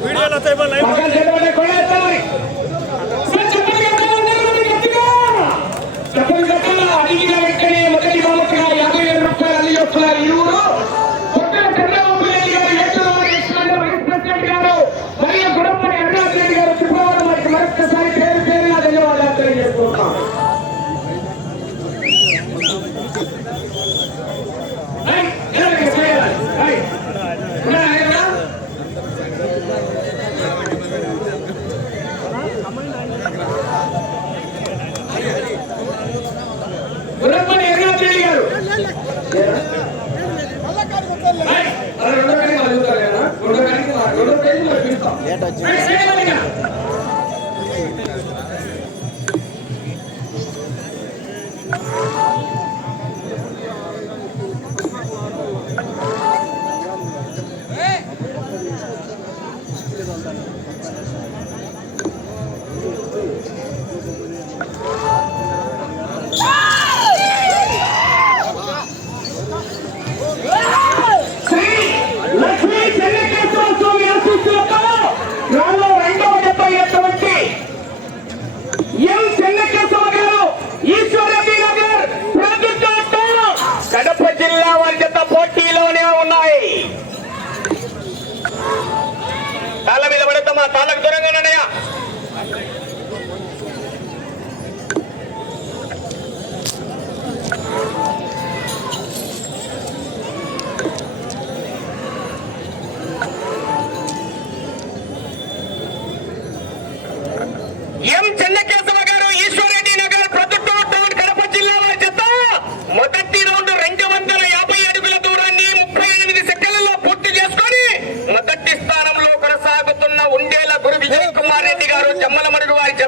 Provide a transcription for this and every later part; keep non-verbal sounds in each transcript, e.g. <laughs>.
వీడియోలో లైవ్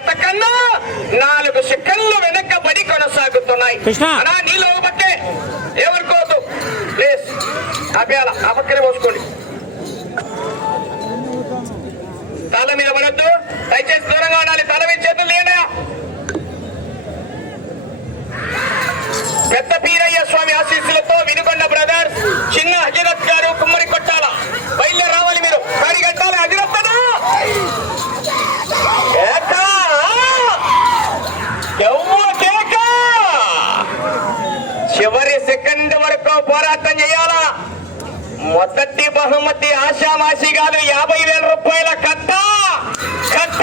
జత నాలుగు సెకండ్లు వెనక్కబడి కొనసాగుతున్నాయి. అలా నీళ్ళు బట్టే ఏమనుకోవద్దు ప్లీజ్. అభ్యాల ఆ పక్కనే పోసుకోండి. తల మీద పడద్దు. దయచేసి దూరంగా ఉండాలి. తల మీద చేతులు లేదా పెద్ద పీరయ్య స్వామి ఆశీస్సులతో వినుకొండ బ్రదర్ చిన్న హజరత్ గారు కుమ్మరి కొట్టాల. బయలుదేరి రావాలి మీరు. కాడి కట్టాలి హజరత్ చివరి సెకండ్ వరకు పోరాటం చేయాలా? మొదటి బహుమతి ఆశామాషి కాదు యాభై వేల రూపాయల కట్ట! కట్ట!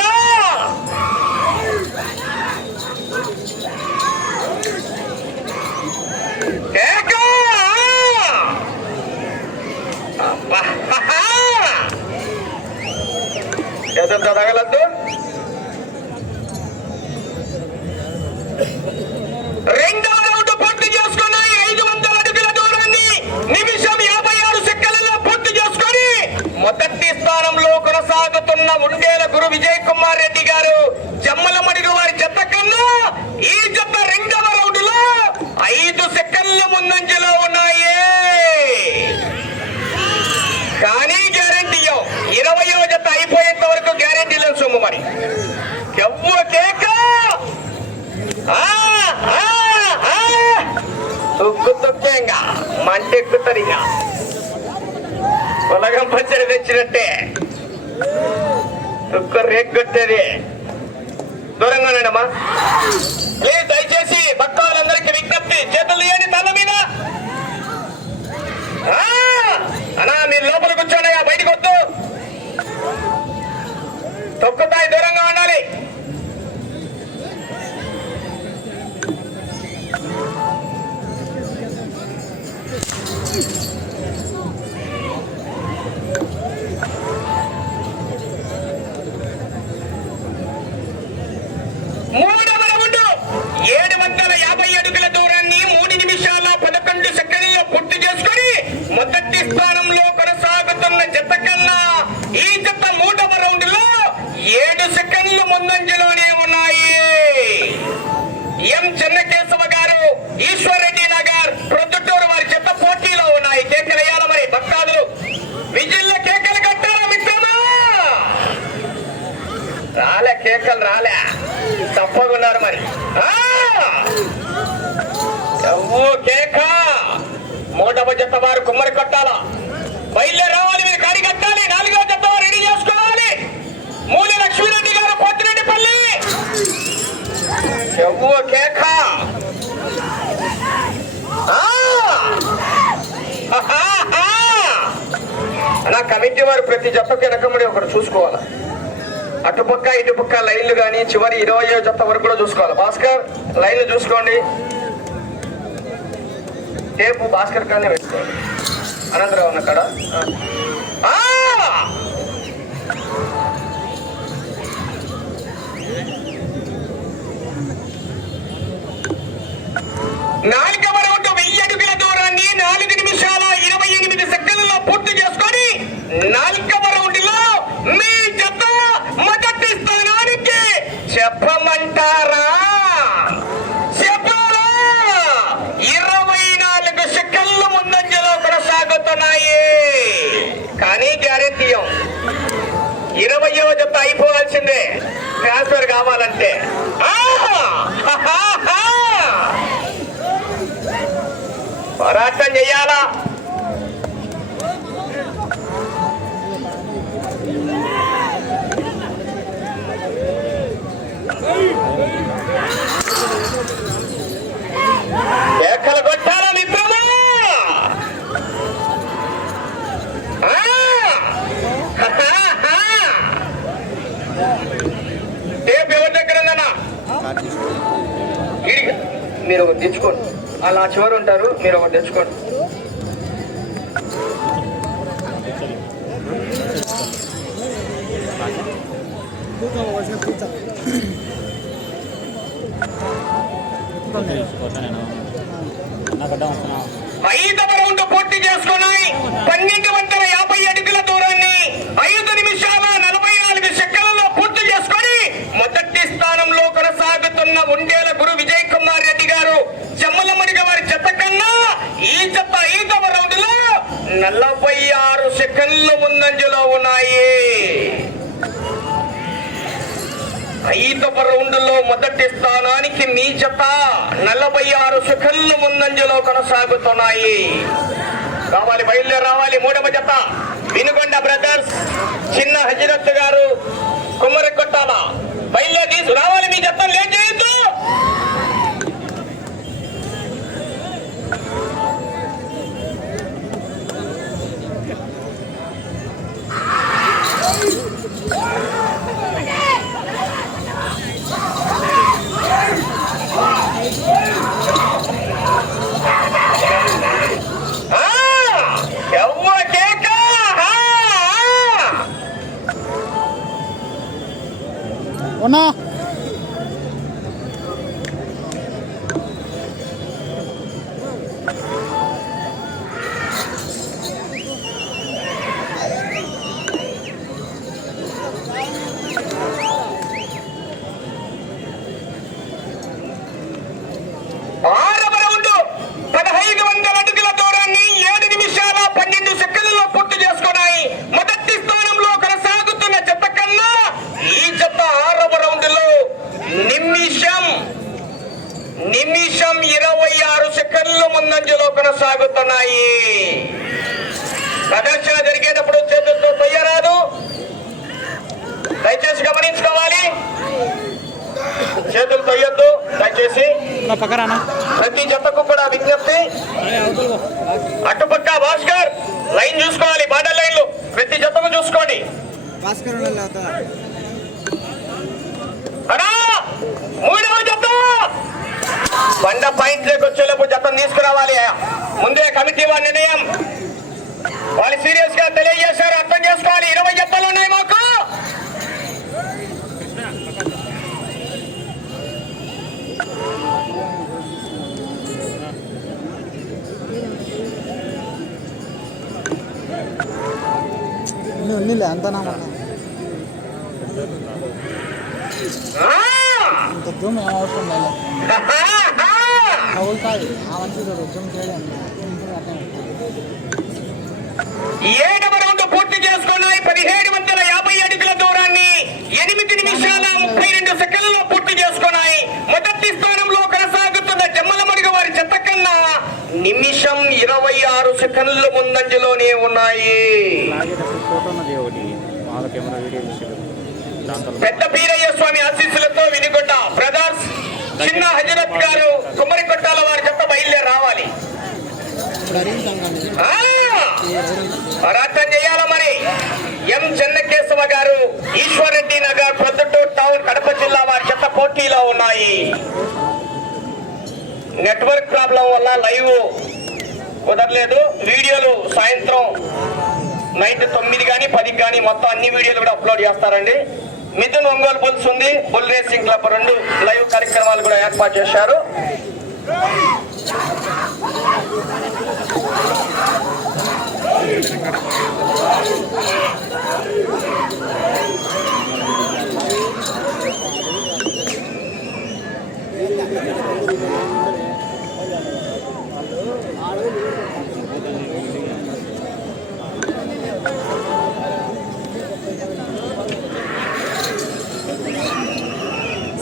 ఎంత తగలద్దు. రెండవ రౌండ్ పూర్తి చేసుకున్నాయి ఐదు వందల అడుగుల దూరాన్ని నిమిషం యాభై ఆరు సెకండ్లలో పూర్తి చేసుకుని మొదటి స్థానంలో కొనసాగుతున్న ఉండేల గురు విజయ్ కుమార్ రెడ్డి గారు జమ్మలమడి వచ్చినట్టే. ఒక్క రేక్ కట్టేది. దూరంగా ఉండమ్మా ప్లీజ్ దయచేసి భక్తులందరికీ వాళ్ళందరికీ విజ్ఞప్తి. చేతులు లేని తల మీద. అనా మీరు లోపల కూర్చోండి బయటకు వద్దు. తొక్కుతాయి దూరంగా ఉండాలి. లెక్కలు రాలే. తప్పకున్నారు మరి. ఆ! ఎవ్వో కేక! మూడవ జత వారు కుమ్మరి కొట్టాలా? బయలుదేరి రావాలి మీరు కాడి కట్టాలి? నాలుగవ జత వారు రెడీ చేసుకోవాలి. మూలి లక్ష్మీరెడ్డి గారు పోతిరెడ్డిపల్లి చెవ్వు కేక! ఆ! నా కమిటీ వారు ప్రతి జతకు వెనకముడి ఒకటి చూసుకోవాలి? అటుపక్క ఇటుపక్క లైన్లు కానీ చివరి ఇరవై జత వరకు కూడా చూసుకోవాలి. భాస్కర్ లైన్లు చూసుకోండి. టేపు భాస్కర్ కానీ పెట్టుకోండి అనంతరావు ఉన్న కాడ. ఆ! నాలుగవ వెయ్యి అడుగుల దూరాన్ని నాలుగు నిమిషాల ఇరవై ఎనిమిది సెకండ్లలో పూర్తి చేసుకొని నాలుగవ రౌండ్లో మీ చెప్పమంటారా? చెప్పాలా? ఇరవై నాలుగు సెకండ్లు ముందంజలో కొనసాగుతున్నాయి. కానీ గ్యారెంటీయం ఇరవయో జత అయిపోవాల్సిందే. ట్రాన్స్ఫర్ కావాలంటే. <laughs> పోరాటం చెయ్యాలా కేకలు కొట్టాలా మిత్రమా ఆ! హాహాహా! టేప్ ఎవరి దగ్గర ఉందన్నా ఈడికి. మీరు ఒకటి తెచ్చుకోండి. అలా చివరి ఉంటారు మీరు ఒకటి తెచ్చుకోండి. ఐదవ రౌండ్ పూర్తి చేసుకున్నాయి. పన్నెండు వందల యాభై అడుగుల దూరాన్ని ఐదు నిమిషాల నలభై నాలుగు సెకండ్లలో పూర్తి చేసుకొని మొదటి స్థానంలో కొనసాగుతున్న ఉండేల గురు విజయ్ కుమార్ రెడ్డి గారు జమ్మలమడిగ వారి జత కన్నా ఈ జత ఐదవ రౌండ్లో నలభై ఆరు సెకండ్లు ముందంజలో ఉన్నాయి. ఐదవ రౌండ్లో మొదటి స్థానానికి నీ జత నలభై ఆరు సెకండ్లు ముందంజలో కొనసాగుతున్నాయి. రావాలి బయలుదేరి రావాలి మూడవ జత. వినుకొండ బ్రదర్స్ చిన్న హజరత్ గారు కుమరకొట్ట కొట్టాల బయలుదేరి తీసు రావాలి మీ జత లేట్ చేయొద్దు ఆ! ఎవ్వ కేక! ఆ! ఆ! ఉన్నా ఆరవ రౌండ్ పదహైదు వందల అడుగుల దూరాన్ని ఏడు నిమిషాల పన్నెండు సెకండ్లలో పూర్తి చేసుకున్నాయి మొదటి స్థానంలో కొనసాగుతున్న జత కన్నా ఈ జత ఆరవ రౌండ్లో నిమిషం నిమిషం ఇరవై ఆరు సెకండ్లు ముందంజలో కొనసాగుతున్నాయి ప్రదర్శన జరిగేటప్పుడు చేతులతో తొయ్యరాదు దయచేసి గమనించుకోవాలి చేతులు తొయ్యొద్దు దయచేసి నా పక్కరానా ప్రతి జతకు కూడా విజ్ఞప్తి అటుపక్క భాస్కర్ లైన్ చూసుకోవాలి బార్డర్ లైన్లు. ప్రతి జతకు చూసుకోండి. మూడవ జత బండ పాయింట్ లేక వచ్చేలోపు జతం తీసుకురావాలి. ముందే కమిటీ వారి నిర్ణయం. వాళ్ళు సీరియస్గా తెలియజేశారు అర్థం చేసుకోవాలి. ఇరవై జతలు ఉన్నాయి మాకు. ఉన్నిలే అంతనా పూర్తి చేసుకున్నాయి పదిహేడు వందల యాభై అడుగుల దూరాన్ని ఎనిమిది నిమిషాల ముప్పై రెండు పూర్తి చేసుకున్నాయి. మొదటి ఉన్న నిమిషం ఇరవై ఆరు సెకండ్ల ముందంజలోనే ఉన్నాయి. పెద్ద పీరయ్య స్వామి ఆశీస్సులతో వినికొండ బ్రదర్స్ చిన్న హజరత్ గారు కుమ్మరి కొట్టాల వారి చెత్త బయలుదేరి రావాలి. రాష్ట్రం చేయాల మరి? ఎం చెన్నకేశవ గారు ఈశ్వరెడ్డి నగర్ ప్రొద్దుటూరు టౌన్ కడప జిల్లా వారి చెత్త పోటీలో ఉన్నాయి. నెట్వర్క్ ప్రాబ్లం వల్ల లైవ్ కుదరలేదు. వీడియోలు సాయంత్రం నైట్ తొమ్మిది కానీ పదికి కానీ మొత్తం అన్ని వీడియోలు కూడా అప్లోడ్ చేస్తారండి. మిథున్ ఒంగోలు బుల్స్ ఉంది. బుల్ రేసింగ్ క్లబ్ రెండు లైవ్ కార్యక్రమాలు కూడా ఏర్పాటు చేశారు.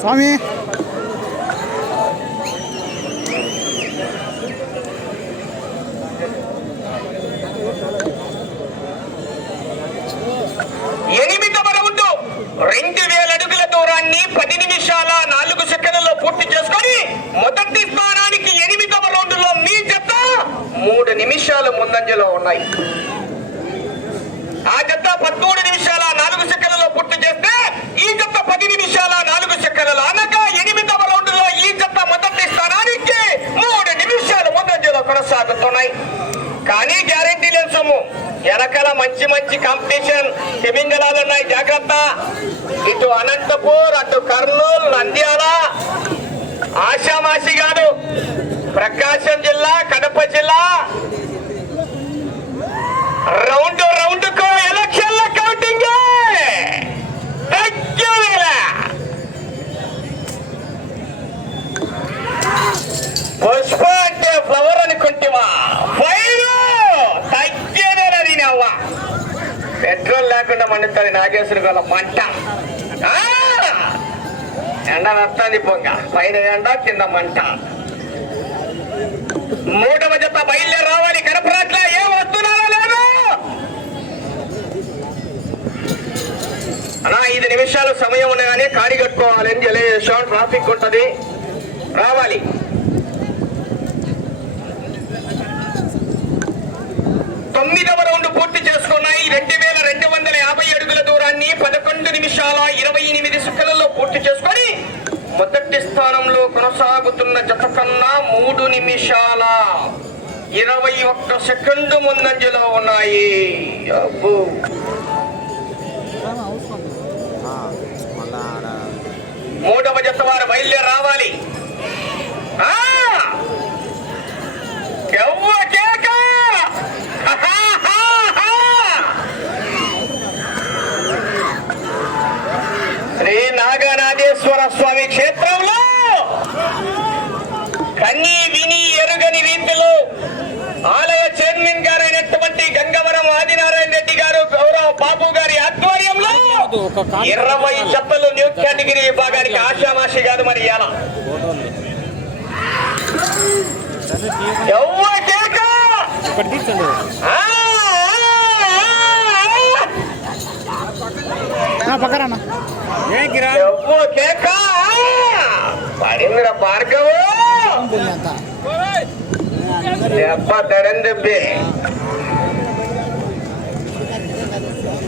స్వామి. ఎనిమిదవ రౌండ్. రెండు వేల అడుగుల దూరాన్ని పది నిమిషాల నాలుగు సెకండ్లలో పూర్తి చేసుకొని మొదటి స్థానానికి ఎనిమిదవ రౌండ్లో మీ జత మూడు నిమిషాలు ముందంజలో ఉన్నాయి ఆ జత పదమూడు నిమిషాల నాలుగు సెకండ్లలో పూర్తి చేస్తే ఈ జత పది నిమిషాల నాలుగు సెకండ్లు అనగా ఎనిమిదవ రౌండ్లో ఈ జత మొదటి స్థానానికి మూడు నిమిషాలు ముందంజలో కొనసాగుతున్నాయి. కానీ గ్యారెంటీ లేదు సొమ్ము. వెనకాల మంచి మంచి కాంపిటీషన్ తిమింగలాలు ఉన్నాయి. జాగ్రత్త. ఇటు అనంతపూర్ అటు కర్నూలు నంద్యాల ఆషామాషి కాదు. ప్రకాశం జిల్లా కడప జిల్లా. రౌండ్ రౌండ్ కో ఎలక్షన్ల కౌంటింగ్! పుష్ప అంటే ఫ్లవర్ అనుకుంటేవా ఫైర్! తగ్గేదేనది నవ్వ పెట్రోల్ లేకుండా మండుతుంది నాగేశ్వరి గల మంట ఎండ నత్తంది పొంగ. పైన ఎండ కింద మంట. మూడవ జత బయలుదేరి రావాలి. కనపరాట్ల ఏం వస్తున్నారో లేదు? అలా ఐదు నిమిషాలు సమయం ఉండగానే కాడి కట్టుకోవాలని తెలియజేసాం ట్రాఫిక్ ఉంటది. రావాలి. తొమ్మిదవ రౌండ్ పూర్తి చేసుకున్నాయి. రెండు వేల రెండు వందల యాభై అడుగుల దూరాన్ని పదకొండు నిమిషాల ఇరవై ఎనిమిది సెకండ్లలో పూర్తి చేసుకొని మొదటి స్థానంలో కొనసాగుతున్న జత కన్నా మూడు నిమిషాల ఇరవై ఒక్క సెకండ్ ముందంజలో ఉన్నాయి. అబ్బో. మూడవ జత వారు బయలుదేరి రావాలి. ఇరవై చెత్తలు న్యూ కేటగిరీ విభాగానికి ఆశామాషి కాదు మరి తీయ ఎవ్వ కేక! ఒకటి తీర్చండి ఆ! ఆ, పక్కరానా ఏం గిరా ఎవ్వ కేక! పడిందిరా భార్గవు ఉంటుంది అంత దెబ్బ దడందెబ్బే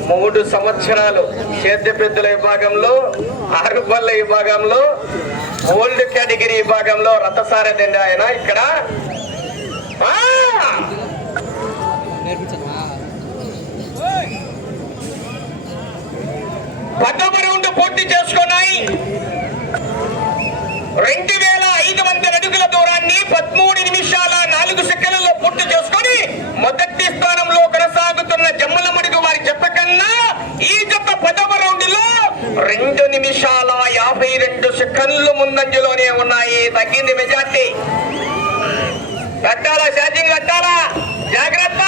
మూడు సంవత్సరాలు సేద్య పెద్దల విభాగంలో ఆరుపల్ల విభాగంలో ఓల్డ్ కేటగిరీ విభాగంలో రథసారథి ఆయన ఇక్కడ ఆ! ఉంటూ పోటీ పూర్తి చేసుకున్నాయి రెండు వేల ఐదు వందల అడుగుల దూరాన్ని పదమూడు నిమిషాల నాలుగు సెకండ్లలో పూర్తి చేసుకొని మొదటి స్థానంలో కొనసాగుతున్న జమ్ముల మడుగు వారి జత కన్నా ఈ జత పదవ రౌండ్లో రెండు నిమిషాల యాభై రెండు సెకండ్లు ముందంజలోనే ఉన్నాయి. తగ్గింది మెజార్టీ. కట్టాలా? ఛార్జింగ్ కట్టాలా? జాగ్రత్త!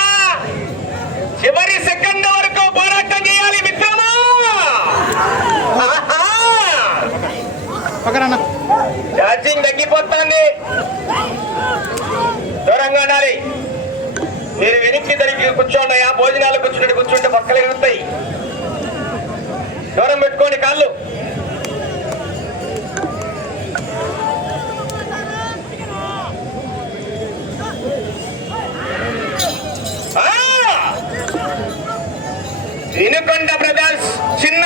చివరి సెకండ్ వరకు పోరాటం చేయాలి మిత్రమా? పక్కన ఛార్జింగ్ తగ్గిపోతుంది. దూరంగా ఉండాలి. మీరు వెనక్కి తరిగి కూర్చోండియా భోజనాలు కూర్చుంటే కూర్చుంటే పక్కలు ఎగురుతాయి. దూరం పెట్టుకోండి కాళ్ళు. వినుకొండ బ్రదర్స్ చిన్న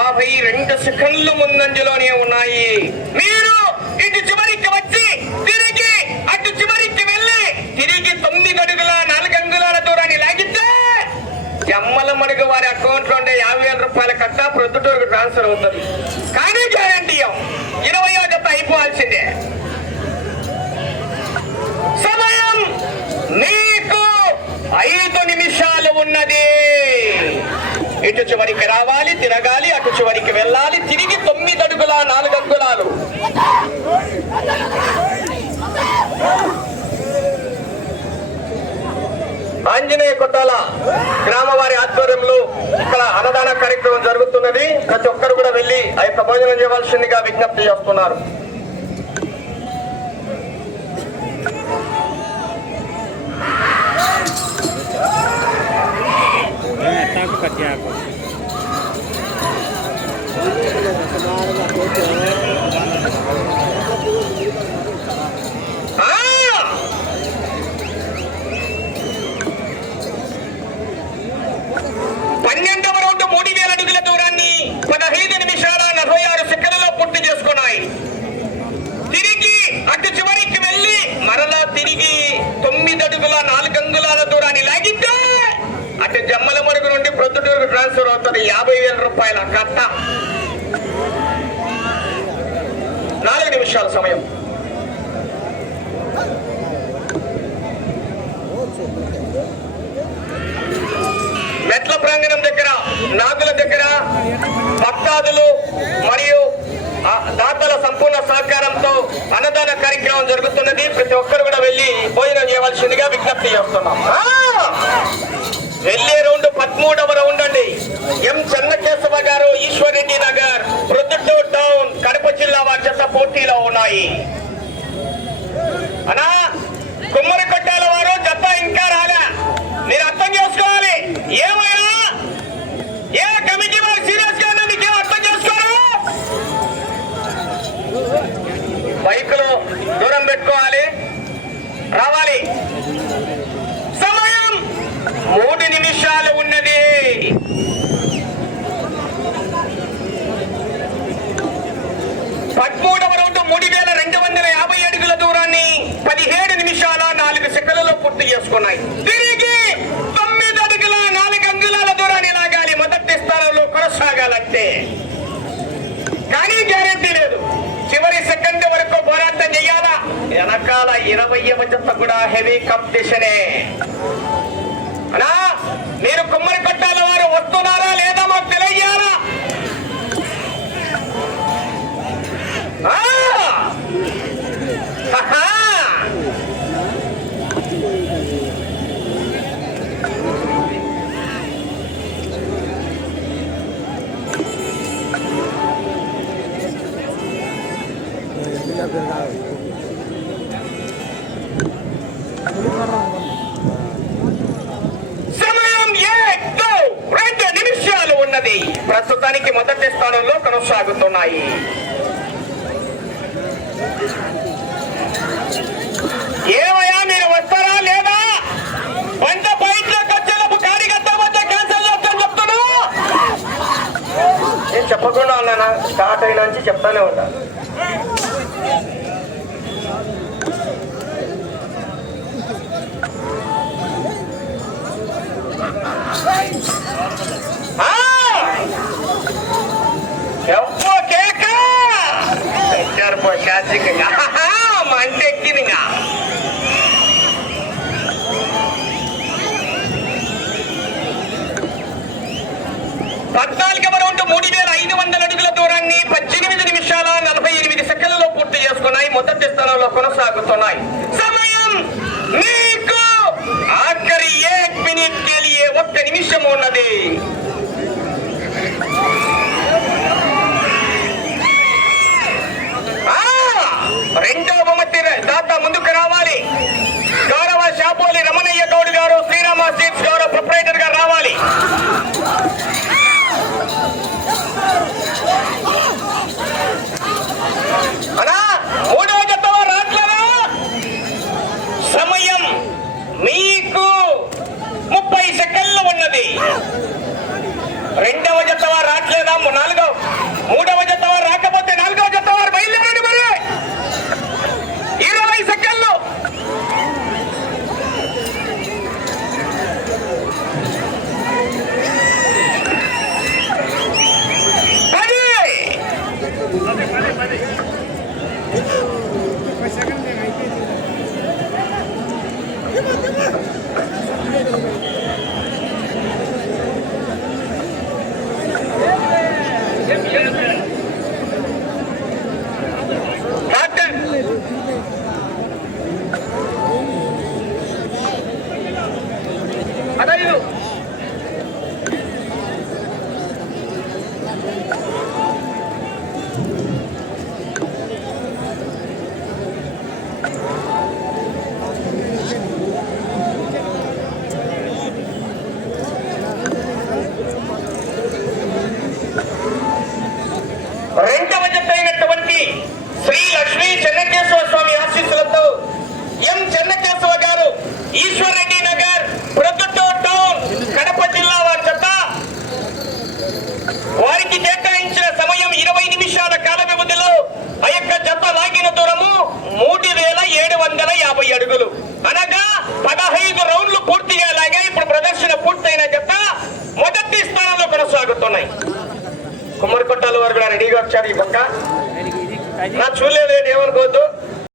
యాభై రెండు సెకండ్లు ముందంజలోనే ఉన్నాయి. మీరు ఇటు చివరికి వచ్చి తిరిగి అటు చివరికి వెళ్ళి తిరిగి తొమ్మిది అడుగుల నాలుగు అంగుళాల దూరాన్ని లాగితే జమ్మల మడుగు వారి అకౌంట్లో ఉండే యాభై వేల రూపాయల కట్ట ప్రొద్దుటూరుకు ట్రాన్స్ఫర్ అవుతుంది. కానీ గ్యారంటీ ఇరవై జత అయిపోవాల్సిందే. సమయం మీకు ఐదు నిమిషాలు ఉన్నది. ఇటు చివరికి రావాలి తిరగాలి అటు చివరికి వెళ్ళాలి తిరిగి తొమ్మిది అడుగుల నాలుగు అంగుళాలు. ఆంజనేయ కొట్టాల గ్రామ వారి ఆధ్వర్యంలో ఇక్కడ అన్నదాన కార్యక్రమం జరుగుతున్నది. ప్రతి ఒక్కరు కూడా వెళ్ళి ఆ యొక్క భోజనం చేయవలసిందిగా విజ్ఞప్తి చేస్తున్నారు. Tiago para Tiago. ప్రొద్దుటూరుకు ట్రాన్స్ఫర్ అవుతుంది యాభై వేల రూపాయల కట్ట. నాలుగు నిమిషాల సమయం. మెట్ల ప్రాంగణం దగ్గర నాగుల దగ్గర భక్తాదులు మరియు దాతల సంపూర్ణ సహకారంతో అన్నదాన కార్యక్రమం జరుగుతున్నది. ప్రతి ఒక్కరు కూడా వెళ్ళి భోజనం చేయవలసిందిగా విజ్ఞప్తి చేస్తున్నాం. వెళ్ళే పదమూడవ రౌండ్ అండి. ఎం చెన్నకేశవ గారు ఈశ్వరెడ్డి నగర్ ప్రొద్దుటూర్ టౌన్ కడప జిల్లా వారి చేత పోటీలో ఉన్నాయి. అనా కుమ్మరి కొట్టాల వారు జత ఇంకా రాలే. మీరు అర్థం చేసుకోవాలి. ఏమైనా? ఏ కమిటీ వారు సీరియస్గా మీకేం అర్థం చేసుకోరు? బైకులు దూరం పెట్టుకోవాలి. రావాలి. సమయం మూడు నిమిషాలు పద్మూడవ రౌండ్ మూడు వేల రెండు వందల యాభై అడుగుల దూరాన్ని పదిహేడు నిమిషాల నాలుగు సెకండ్లలో పూర్తి చేసుకున్నాయి. తిరిగి తొమ్మిది అడుగుల నాలుగు అంగుళాల దూరాన్ని లాగాలి. మొదటి స్థానంలో కొనసాగాలంటే కానీ గ్యారంటీ లేదు. చివరి సెకండ్ వరకు పోరాటం చేయాలా? వెనకాల ఇరవై జత కూడా హెవీ కాంపిటీషనే. అనా మీరు కుమ్మరి కట్టాల వారు వస్తున్నారా లేదా మాకు తెలియజేయాలా? స్టార్ట్ అని నుంచి చెప్తానే ఉంటాను ఆ! చెప్పు కేక! మూడు పో దూరాన్ని పద్దెనిమిది నిమిషాల నలభై ఎనిమిది సెకండ్లలో పూర్తి చేసుకున్నాయి. మొదటి స్థానంలో కొనసాగుతున్నాయి. సమయం నీకు! ఆఖరి ఏ మినిట్ తెలియ ఒక్క నిమిషం ఉన్నది.